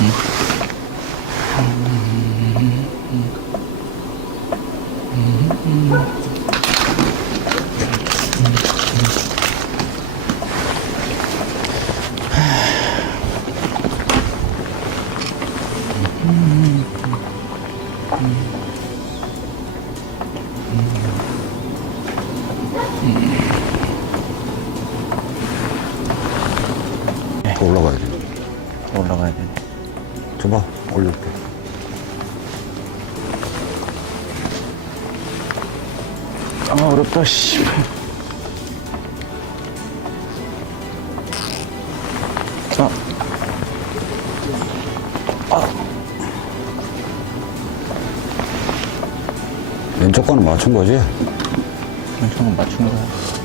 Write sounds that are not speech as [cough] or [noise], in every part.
더 아, 어렵다, 씨. 자, 왼쪽 거는 맞춘 거지? 저건 맞춘 거야.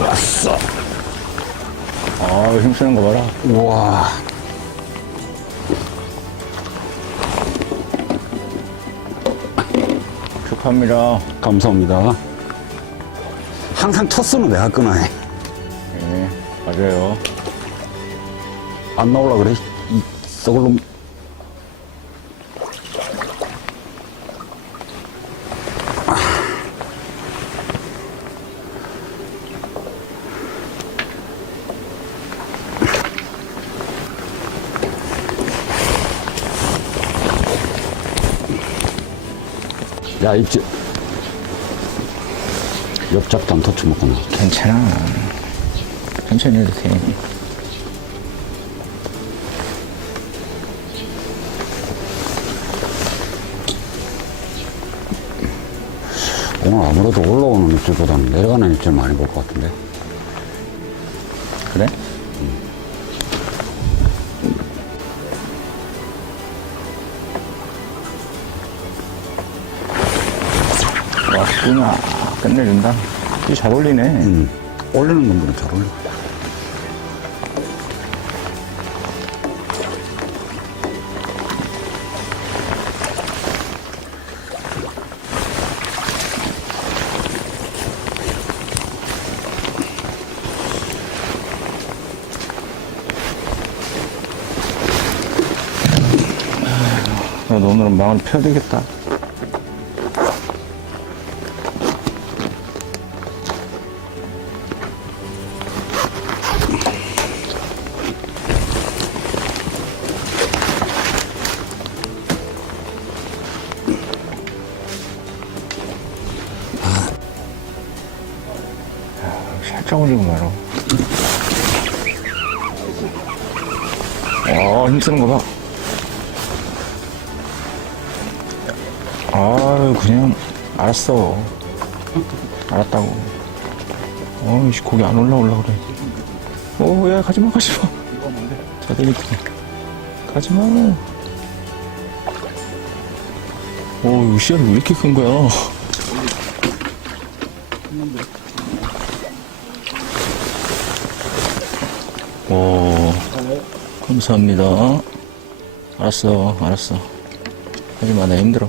왔어. 아, 힘쓰는 거 봐라. 우와. 축하합니다. 감사합니다. 항상 첫수는 내가 끊어야 해. 네, 맞아요. 안 나오려 그래. 이 썩을 놈. 야, 입지. 옆잡도 안 터치 먹구나. 괜찮아. 천천히 해도 돼. 오늘 아무래도 올라오는 입질보다는 내려가는 입질 많이 볼 것 같은데. 그래? 왔구나. 끝내준다. 이잘 올리네. 음, 올리는 놈들은 잘 올려. 너 오늘은 망을 펴야 되겠다. 말어. 와, 힘쓰는 거 봐. 아유 그냥 알았어 알았다고 어이씨 고기 안 올라올라 그래 오, 야, 가지마, 가지마. 자들 밑에. 가지마. 오, 이거 씨알이 왜 이렇게 큰 거야? 감사합니다. 알았어, 알았어. 하지마, 나 힘들어.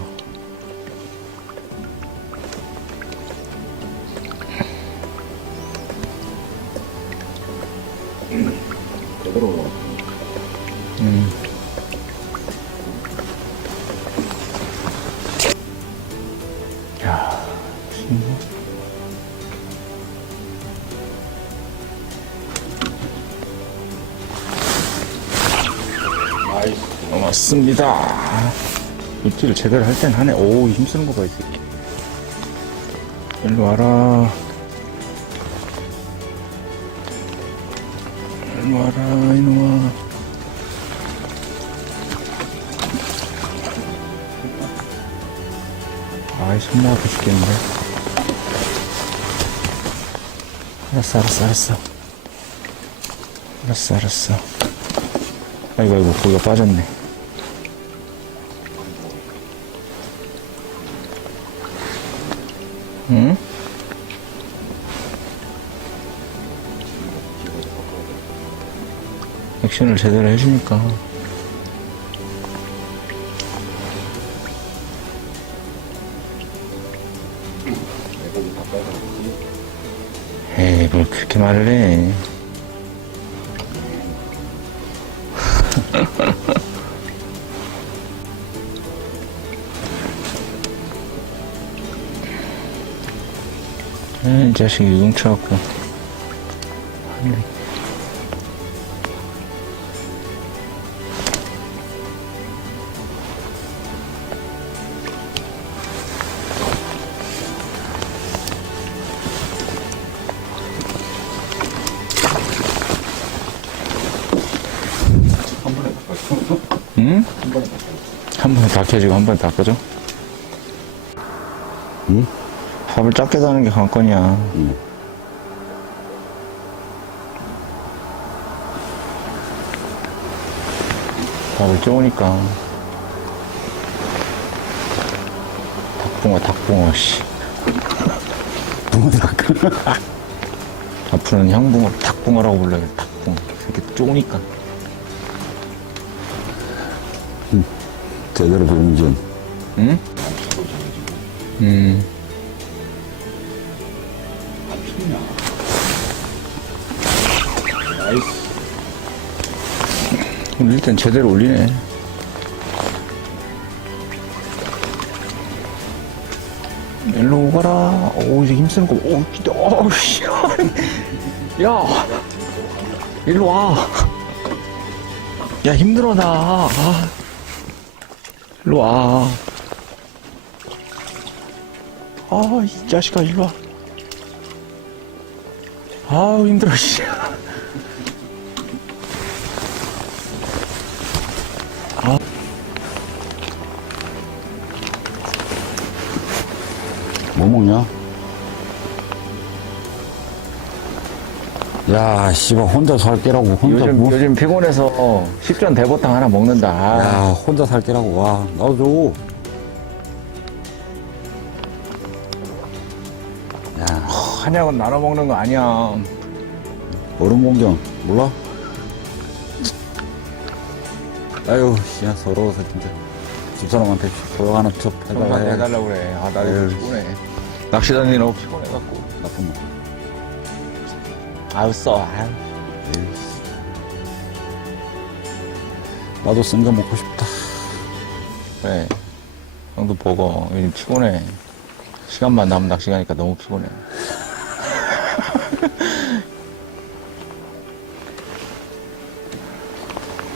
야, 고맙습니다. 입질을 제대로 할 땐 하네. 오, 힘쓰는 거 봐, 이 새끼. 일로 와라. 일로 와라, 이놈아. 아이, 손 나가고 죽겠는데. 알았어, 알았어, 알았어. 알았어, 알았어. 아이고, 아이고, 고기가 빠졌네. 액션을 제대로 해주니까. 에이, 뭘 그렇게 말을 해. [laughs] 에이, 이 자식이 뭉쳐갖고. 한 번에 다 꺼져? 응? 밥을 작게 사는 게 관건이야. 응. 밥을 쪼으니까. 닭붕어, 닭붕어, 씨. 붕어 닭. [laughs] 앞으로는 향붕어, 닭붕어라고 불러요. 닭붕어. 이렇게 쪼으니까. 제대로 배운 전. 응? 음. 오늘 일단 제대로 올리네. 일로 오거라. 오, 이제 힘쓰는 거. 오. 어, 씨. [laughs] 야. 일로 와. 야, 힘들어, 나. 아. 일로 와. 아, 이 자식아, 일로 와. 아우, 힘들어, 씨. 야, 씨발, 혼자 살 게라고, 혼자 요즘, 뭐. 요즘 피곤해서 식전 대보탕 하나 먹는다. 아, 야, 혼자 살 게라고, 와, 나도 줘. 야, 한약은 나눠 먹는 거 아니야. 얼음 공경, 몰라? 아유, 야, 서러워서 진짜. 집사람한테 소용 하나 척 해달라 형한테 해. 해달라고 그래. 아, 나 에휴. 요즘 피곤해. 낚시 다니느라 너무 피곤해갖고. 아우, 써. 아유. 나도 쓴 거 먹고 싶다. 그래. 형도 먹어. 요즘 피곤해. 시간만 남으면 낚시 가니까 너무 피곤해.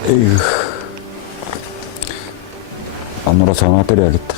에휴. 안 놀아 전화 때려야겠다.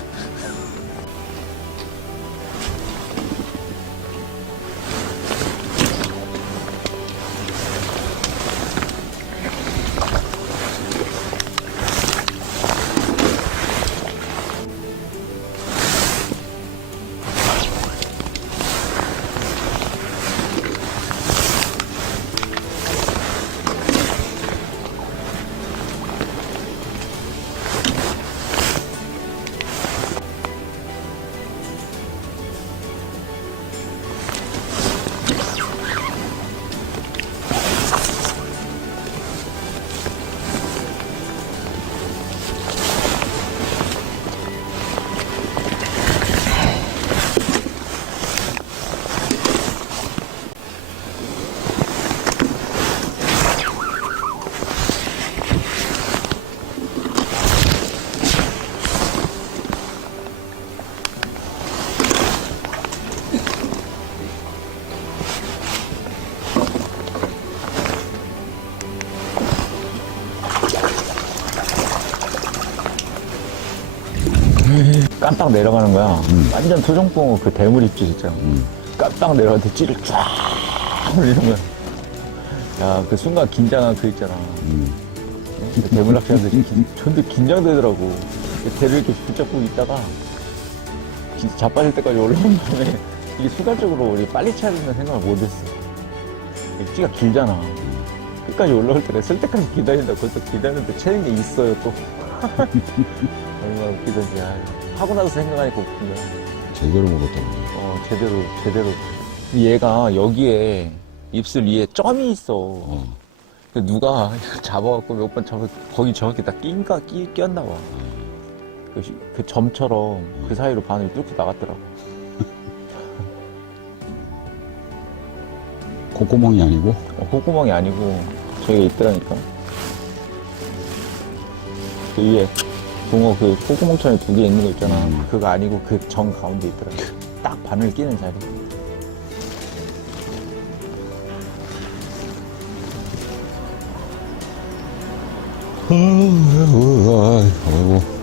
깜빡 내려가는 거야. 완전 토종붕어 그 대물 입질 있잖아. 깜빡 내려가는데 찌를 쫙 올리는 거야. 야, 그 순간 긴장한 그 있잖아. 그 대물 낚시하는데 전데 긴장되더라고. 대를 이렇게 붙잡고 있다가 진짜 자빠질 때까지 올라온 다음에 이게 순간적으로 우리 빨리 된다는 생각을 못했어. 찌가 길잖아. 끝까지 올라올 때가 쓸 때까지 기다린다. 벌써 기다리는데 채는 게 있어요, 또. [laughs] 얼마나 웃기던지. 아유. 하고 나서 생각하니까 웃긴 거야. 제대로 먹었다고. 어, 제대로, 제대로. 얘가 여기에 입술 위에 점이 있어. 어. 그 누가 [laughs] 잡아갖고 몇 번 잡아, 거기 정확히 딱 낀가, 끼, 꼈나 봐. 그, 시- 그 점처럼 그 사이로 바늘이 뚫고 나갔더라고. [laughs] 콧구멍이 아니고 어, 콧구멍이 아니고 저기가 있더라니까. 그 위에 붕어 그 콧구멍처럼 두 개 있는 거 있잖아. 음. 그거 아니고 그 정 가운데 있더라고. 딱 바늘 끼는 자리. 아이고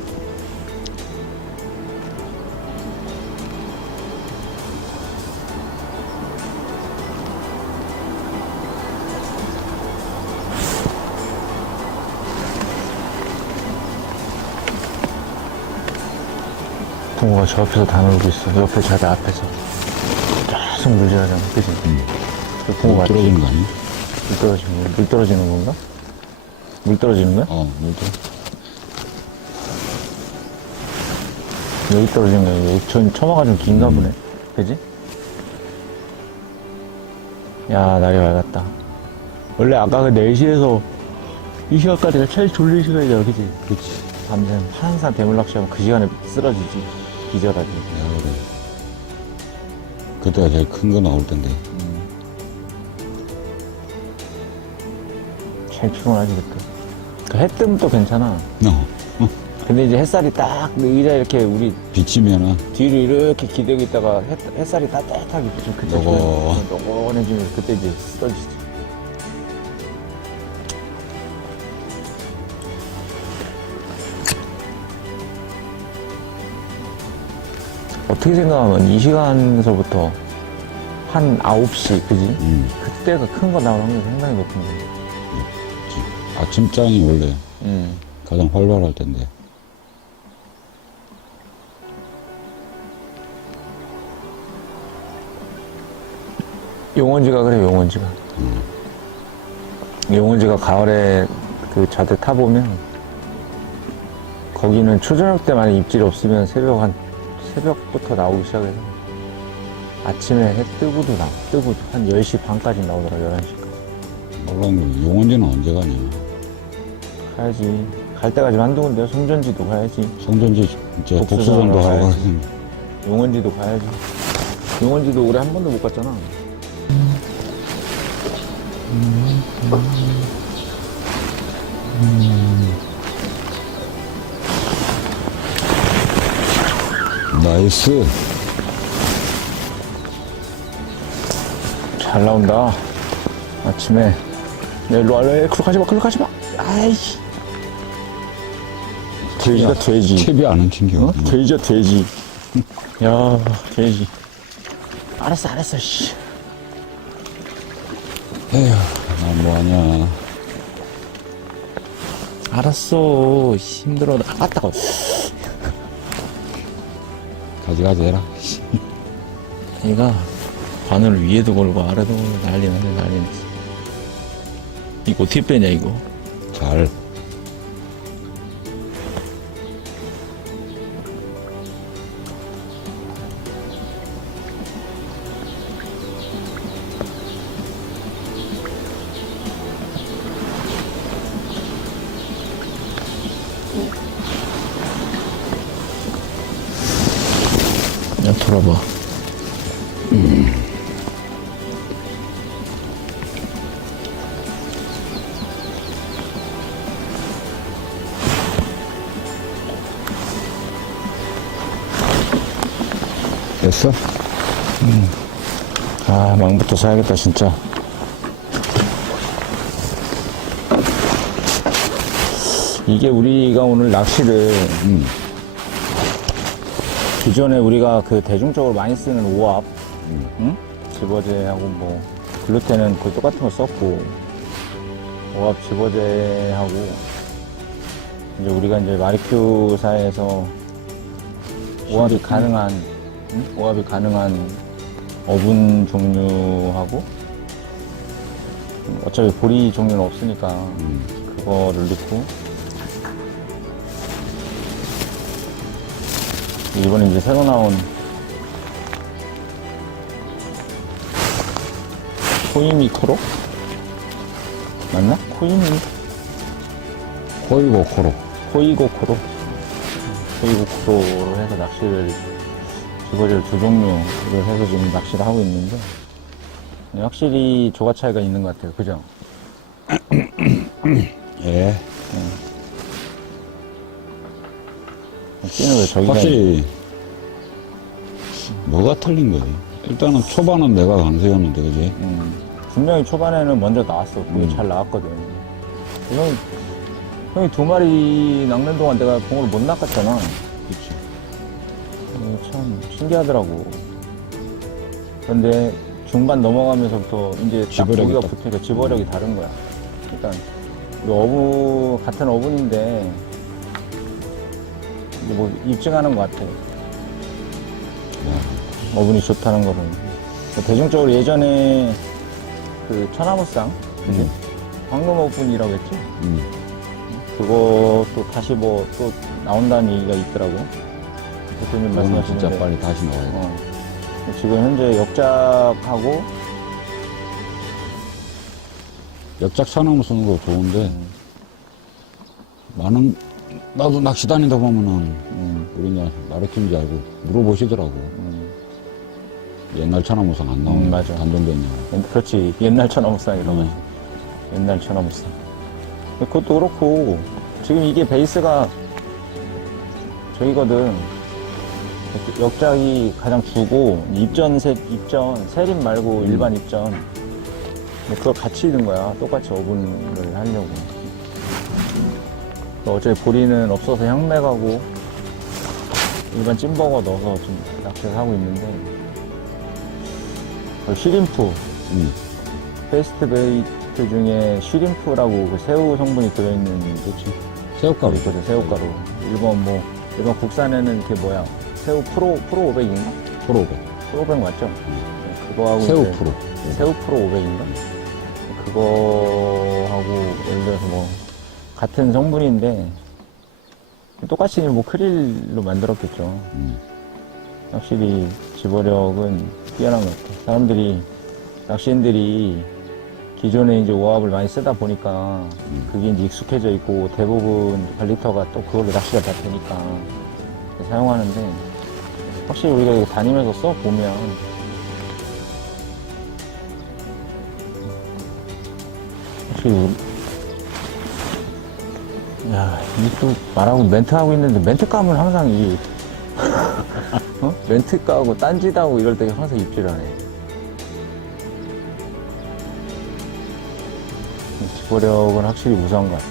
저 앞에서 다 놀고 있어. 옆에 자대 앞에서. 계속 물질하잖아. 그지? 그 붕어 못 맞지? 떨어지는 거 아니야? 물 떨어지는 거. 물 떨어지는 건가? 물 떨어지는 거야? 어, 못 떨어. 여기 떨어지는 거야. 여기 전 처마가 좀 긴가 보네. 그지? 야, 날이 밝았다. 원래 아까 그 4시에서 이 시간까지가 제일 졸린 시간이잖아, 그지? 그치. 밤샘 항상 대물 낚시하면 그 시간에 쓰러지지. 기절하지. 내가 그래. 그때가 제일 큰 거 나올 텐데. 제일 피곤하지, 그때. 그해 뜨면 또 괜찮아. 어. [laughs] 근데 이제 햇살이 딱 의자 이렇게 우리 비치면은 뒤로 이렇게 기대고 있다가 햇, 햇살이 따뜻하게 비추면 그때. 좀 노곤해지면 그때 이제 쓰러지지. 어떻게 생각하면 이 시간서부터 한 9시, 그지? 음, 그때가 큰 거 나올 확률이 상당히 높은데. 아침장이 원래 음. 가장 활발할 텐데. 용원지가 그래, 용원지가. 용원지가 가을에 그 자대 타보면 거기는 초저녁 때만 입질이 없으면 새벽 한, 새벽부터 나오기 시작해서 아침에 해 뜨고도 나, 뜨고 한 10시 반까지 나오더라, 11시까지. 올라온 거 용원지는 언제 가냐. 가야지. 갈 때가 지금 한두 군데야. 송전지도 가야지. 성전지, 저 복수전도 복수전도 하고 가야지. 가야지. 용원지도 가야지. 용원지도 올해 한 번도 못 갔잖아. 나이스. 잘 나온다. 아침에. 야, 일로 와, 일로 와. 가지 마, 글로 가지 마. 아이씨. 돼지다, 돼지. 채비 안 훔친겨. 어? 돼지야, 돼지. [laughs] 야, 돼지. 알았어, 알았어, 씨. 에휴, 나 뭐하냐. 알았어. 힘들어. 아, 따가워. 가지가지 해라. 얘가 바늘을 위에도 걸고 아래도 걸고 난리 난리 난리 났어. 이거 어떻게 빼냐, 이거? 잘. 사야겠다, 진짜. 이게 우리가 오늘 낚시를 음. 기존에 우리가 그 대중적으로 많이 쓰는 오합, 음. 응? 집어제하고 뭐 글루텐은 그 똑같은 거 썼고 오합 집어제하고 이제 우리가 이제 마리큐사에서 오합이 가능한 응? 오합이 가능한 어분 종류하고 어차피 보리 종류는 없으니까 음. 그거를 넣고 이번에 이제 새로 나온 코이미 코로? 맞나? 코이미 코이고 코로. 코이고 코로 코이고 코로로 해서 낚시를 집어질 두 종류를 해서 지금 낚시를 하고 있는데 확실히 조가 차이가 있는 것 같아요 그죠? [clears throat] 예. 왜 저기가 확실히 뭐가 틀린 거지? 일단은 초반은 내가 강세였는데 그지? 음, 분명히 초반에는 먼저 나왔어. 그게 음. 잘 나왔거든. 형이, 형이 두 마리 낚는 동안 내가 공을 못 낚았잖아. 참 신기하더라고. 그런데 중반 넘어가면서부터 이제 고기가 딱. 붙으니까 지버력이 다른 거야. 일단, 이 어부, 같은 어분인데, 뭐 입증하는 것 같아. 어분이 좋다는 거를. 대중적으로 예전에 그 천하무쌍, 그지? 음. 황금 어분이라고 했지? 음. 그거 또 다시 뭐 또 나온다는 얘기가 있더라고. 대표님 말씀하시는데. 진짜 빨리 다시 나와야 돼. 어. 지금 현재 역작하고 역작 산업 쓰는 거 좋은데 음. 많은 나도 낚시 다니다 보면은 음, 우리 이제 마르킨지 알고 물어보시더라고. 음. 옛날 천하무상 안 나오는 음, 맞아. 단종됐냐고. 옛- 그렇지 옛날 천하무쌍이라고 음. 옛날 천하무쌍 그것도 그렇고 지금 이게 베이스가 저기거든 역작이 가장 주고 입전 세 입전 세림 말고 음. 일반 입전 근데 그걸 같이 있는 거야 똑같이 어분을 하려고 어차피 보리는 없어서 향맥하고 일반 찜버거 넣어서 좀 낚시를 하고 있는데 그 쉬림프 음. 페이스트 베이트 중에 쉬림프라고 그 새우 성분이 들어있는 그렇지. 새우가루. 있거든 새우가루 일본 뭐 일본 국산에는 그게 뭐야 새우 프로 프로 500인가? 프로. 프로 500 맞죠? 네, 그거하고 새우 이제 프로. 새우 프로 500인가? 그거하고 예를 들어서 뭐 같은 성분인데 똑같이 뭐 크릴로 만들었겠죠. 음. 확실히 집어력은 뛰어난 것 같아요. 사람들이, 낚시인들이 기존에 이제 오합을 많이 쓰다 보니까 그게 이제 익숙해져 있고 대부분 관리터가 또 그걸로 낚시가 다 되니까 사용하는데 확실히 우리가 이거 다니면서 써 보면 확실히 우리- 야, 이게 또 말하고 멘트 하고 있는데 멘트 까면 항상 이 [laughs] 어? 멘트 까고 딴짓하고 이럴 때 항상 입질을 하네. 집어력은 확실히 우수한 것 같아.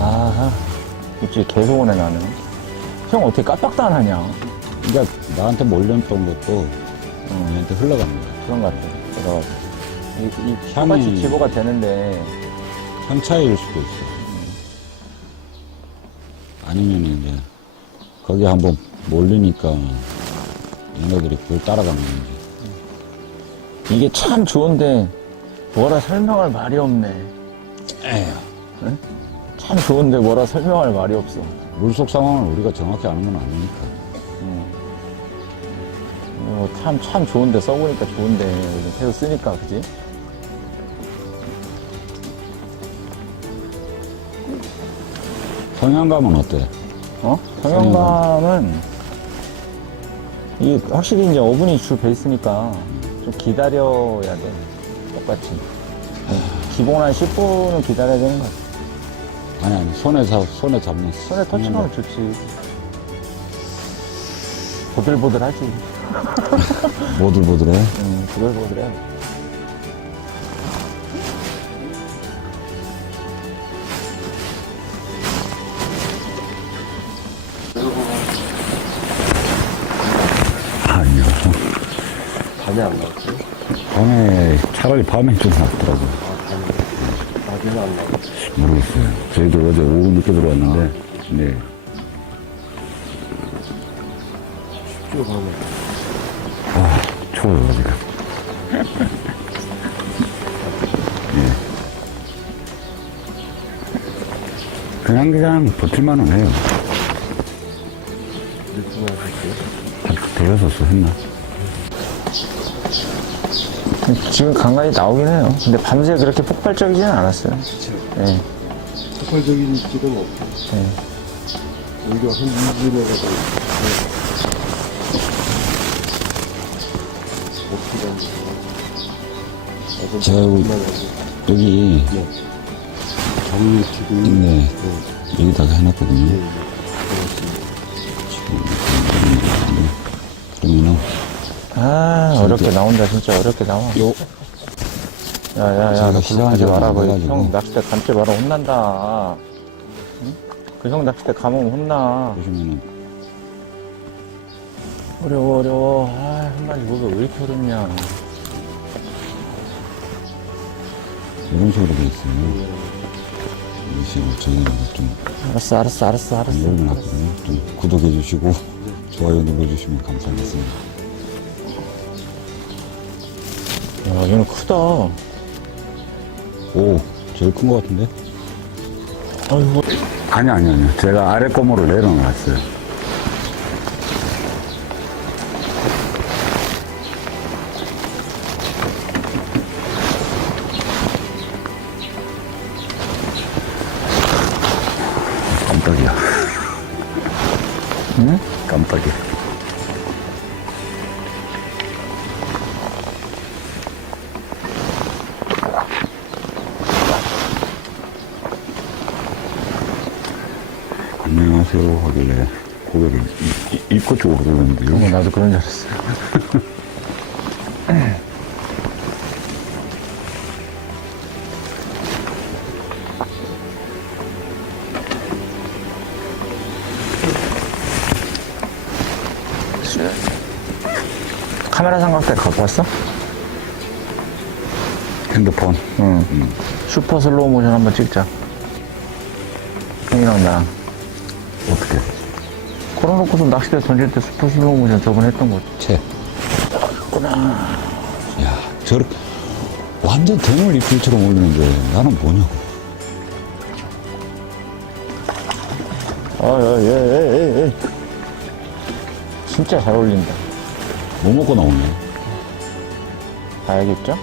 아, 입질 계속 오네, 나는. 형 어떻게 깜빡도 안 하냐? 그러니까 나한테 몰렸던 것도 응, 얘한테 거야. 그런 것 같아. 그래서 이, 이 향이- 똑같이 집어가 되는데, 향 차이일 수도 있어. 아니면 이제 거기 한번 몰리니까 얘네들이 그걸 따라가는 건지. 이게 참 좋은데, 뭐라 설명할 말이 없네. 에휴. 참 좋은데 뭐라 설명할 말이 없어. 물속 상황을 우리가 정확히 아는 건 아니니까. 어, 참, 참 좋은데, 써보니까 좋은데, 요즘 계속 쓰니까, 그지? 성향감은 어때? 어? 성형감은, 이게 확실히 이제 어분이 주 베이스니까, 좀 기다려야 돼. 똑같이. 기본 한 10분은 기다려야 되는 것 같아. 아니 아니 손에 잡 손에 잡는 손에 터치하면 좋지. 보들보들하지. [laughs] 보들보들해. 음, 보들보들해. 아니요. 밤에 안 나왔지? 밤에 차라리 밤에 좀 낫더라고. 저희도 어제 오후 늦게 들어왔는데, 네. 쭉 밤에. 아, 추워요, 지금. 예. [laughs] 그냥, 그냥 버틸만은 해요. 늦으면 할게요. 한 대여섯 수 했나? 지금 간간히 나오긴 해요. 근데 밤새 그렇게 폭발적이지는 않았어요. 예. 폭발적인 지금 없고. 네. 오히려 한 2주에 가서. 못 제가 여기, 여기, 정리 지금. 네, 여기다가 해놨거든요. 그러면은, 아, 어렵게 나온다. 진짜 어렵게 나와. 요, 야야야 너잘 마라 안그 가가지고. 형 낚싯대 감지 마라 혼난다 응? 그형 낚싯대 감으면 혼나 보시면은, 어려워 어려워 아 한마디 뭐가 왜 이렇게 어렵냐 이런 식으로 돼 있어요. 이런 식으로 저희는 좀 알았어 알았어 알았어 알았어 열어놨거든요. 좀 구독해 주시고, [laughs] 좋아요 눌러주시면 감사하겠습니다. 야 얘는 크다 오, 제일 큰 것 같은데? 아니, 아니, 아니. 제가 아래 꼬모를 내려놨어요. 나도 그런 줄 알았어 카메라 삼각대 갖고 왔어? 핸드폰. 응. 슈퍼 슬로우 모션 한번 찍자. 형이랑 나랑. 걸어놓고서 낚싯대 던질 때 슈퍼 슬로우 모션 저번에 했던 거. 채. 야, 저렇게 완전 대물 입술처럼 올리는데 나는 뭐냐고. 아, 예, 예, 예, 예, 예. 진짜 잘 어울린다. 뭐 먹고 나오냐? 봐야겠죠?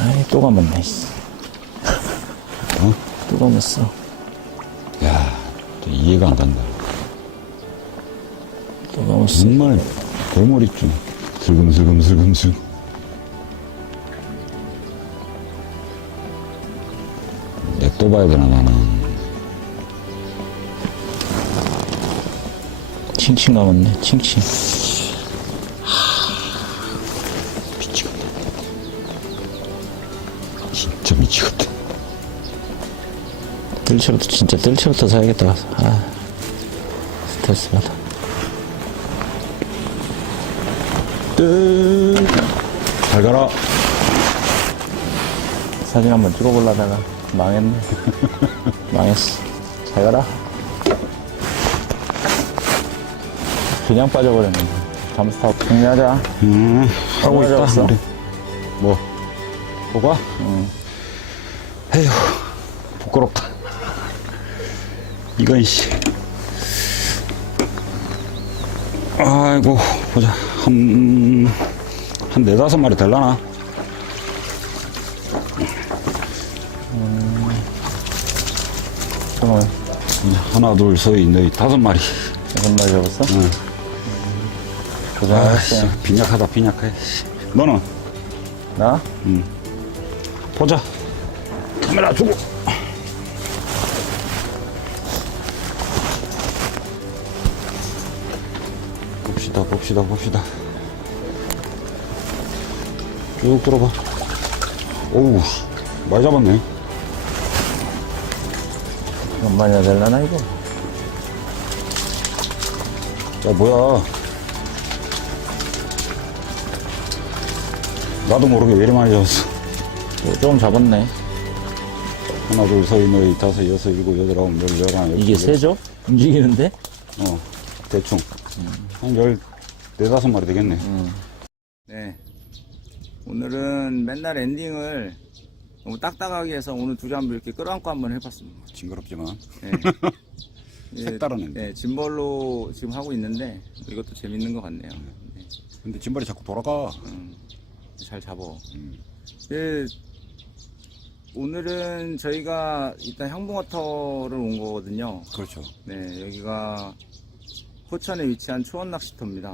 아이, 또 감았네, 씨. 어? 또 감았어. 이해가 안 간다. 정말 입줄. 슬금슬금 슬금슬. 냅둬 봐야 되나 나는. 칭칭 감았네, 칭칭. 뜰채부터, 진짜 뜰채부터 사야겠다. 아, 스트레스 받아. 뜨. 잘 가라. 사진 한번 찍어보려다가 망했네. [laughs] 망했어. 잘 가라. 그냥 빠져버렸네. 잠수 타고 정리하자. 음, 하고 있다. 잡았어? 우리. 뭐, 뭐가? 응. 에휴, 부끄럽다. 이건, 씨. 아이고, 보자. 한, 한 네다섯 마리 될라나? 잠깐만. 하나, 둘, 셋, 넷, 다섯 마리. 여섯 마리 잡았어? 응. 아씨, 고생하셨어요. 빈약하다, 빈약해. 씨. 너는? 나? 보자. 카메라 주고. 봅시다, 봅시다, 봅시다. 쭉 들어봐. 오우, 씨, 많이 잡았네. 몇 마리나 될라나, 이거? 자, 뭐야. 나도 모르게 왜 이리 많이 잡았어. 뭐, 좀 잡았네. 하나, 둘, 셋, 넷, 다섯, 여섯, 일곱, 여덟, 아홉, 열, 열둘, 이게 열- 세죠? 움직이는데? 어, 대충. 한 열, 네다섯 마리 되겠네. 네. 오늘은 맨날 엔딩을 너무 딱딱하게 해서 오늘 두 잠을 이렇게 끌어안고 한번 해봤습니다. 징그럽지만. 네. [laughs] 예, 색다른 엔딩. 네, 짐벌로 지금 하고 있는데 이것도 재밌는 것 같네요. 네, 근데 짐발이 자꾸 돌아가. 음, 잘 잡어. 음. 그, 오늘은 저희가 일단 향붕어터를 온 거거든요. 그렇죠. 네, 여기가 포천에 위치한 초원 낚시터입니다.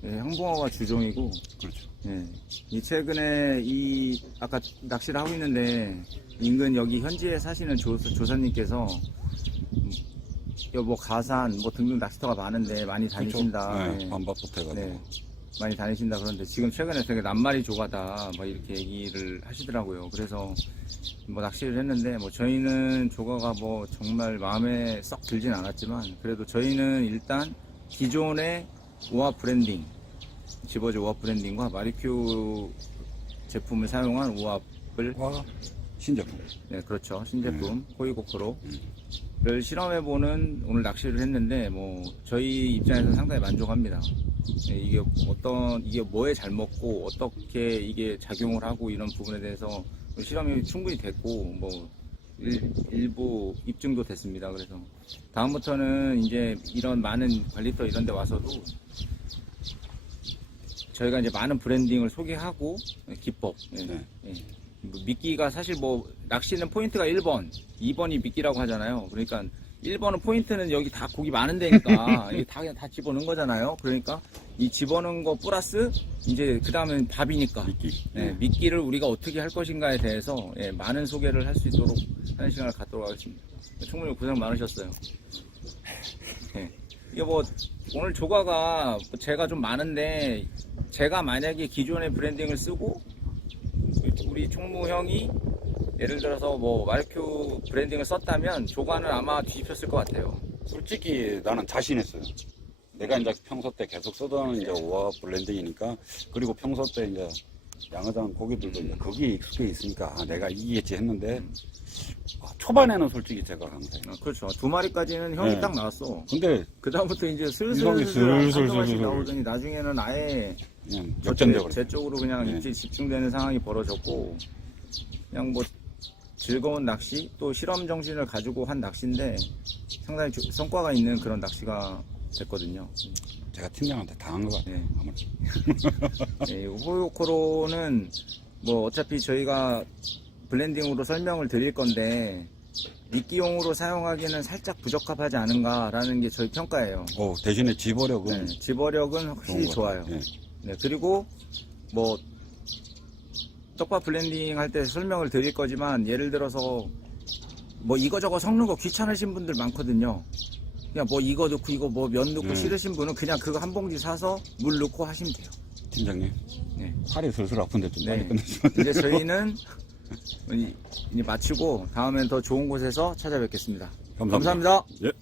네, 향붕어가 주종이고, 그렇죠. 예. 이 최근에 이 아까 낚시를 하고 있는데 인근 여기 현지에 사시는 조, 조사님께서 음, 여뭐 가산 뭐 등등 낚시터가 많은데 많이 다니신다. 네, 예. 반바부터 해가지고. 네. 많이 다니신다 그런데 지금 최근에 되게 낱말이 조가다 뭐 이렇게 얘기를 하시더라고요. 그래서 뭐 낚시를 했는데 뭐 저희는 조가가 뭐 정말 마음에 썩 들진 않았지만 그래도 저희는 일단 기존의 오합 브랜딩 집어줘 오합 브랜딩과 마리큐 제품을 사용한 오합을 와, 신제품. 네 그렇죠 신제품 호이고크로를 음. 실험해보는 오늘 낚시를 했는데 뭐 저희 입장에서 상당히 만족합니다. 네, 이게 어떤 이게 뭐에 잘 먹고 어떻게 이게 작용을 하고 이런 부분에 대해서 실험이 충분히 됐고 뭐 일, 일부 입증도 됐습니다. 그래서 다음부터는 이제 이런 많은 관리터 이런 데 와서도 저희가 이제 많은 브랜딩을 소개하고 기법 예, 네. 예. 뭐 미끼가 사실 뭐 낚시는 포인트가 1번 2번이 미끼라고 하잖아요 그러니까 1번은 포인트는 여기 다 고기 많은 데니까 [laughs] 이게 다 그냥 다 집어넣은 거잖아요 그러니까 이 집어넣은 거 플러스 이제 그 다음엔 밥이니까 미끼. 네, 미끼를 우리가 어떻게 할 것인가에 대해서 예, 많은 소개를 할 수 있도록 하는 시간을 갖도록 하겠습니다. 충분히 고생 많으셨어요. 예. 이게 뭐 오늘 조과가 뭐 제가 좀 많은데 제가 만약에 기존의 브랜딩을 쓰고 우리 총무 형이 예를 들어서 뭐 말큐 브랜딩을 썼다면 조과는 아마 뒤집혔을 것 같아요. 솔직히 나는 자신했어요. 내가 이제 평소 때 계속 쓰던 이제 오화 블렌딩이니까 그리고 평소 때 이제 양어장 고기들도 이제 거기에 익숙해 있으니까 아, 내가 이기겠지 했는데 아, 초반에는 솔직히 제가 강세. 아, 그렇죠. 두 마리까지는 형이 네. 딱 나왔어. 근데 그 다음부터 이제 슬슬 이성이 슬슬 슬슬 한두 마리씩 슬슬. 나오더니 나중에는 아예 그냥 제, 역전되고 제 쪽으로 그냥 네. 입지 집중되는 상황이 벌어졌고 그냥 뭐 즐거운 낚시 또 실험 정신을 가지고 한 낚시인데 상당히 조- 성과가 있는 그런 낚시가 됐거든요. 제가 팀장한테 당한 것 같아요. 네. 아무래도. 네, 호요코로는 뭐 어차피 저희가 블렌딩으로 설명을 드릴 건데 미끼용으로 사용하기는 살짝 부적합하지 않은가라는 게 저희 평가예요. 어, 대신에 집어력은 네, 집어력은 확실히 것 좋아요. 같아요. 예. 네, 그리고 뭐 떡밥 블렌딩 할 때 설명을 드릴 거지만 예를 들어서 뭐 이거저거 섞는 거 귀찮으신 분들 많거든요. 그냥 뭐 이거 넣고 이거 뭐 면 넣고 네. 싫으신 분은 그냥 그거 한 봉지 사서 물 넣고 하시면 돼요. 팀장님 네. 팔이 슬슬 아픈데 좀 빨리 네. 끝내주면 이제 저희는 이- [laughs] 이제 마치고 다음엔 더 좋은 곳에서 찾아뵙겠습니다. 감사합니다. 감사합니다. 예.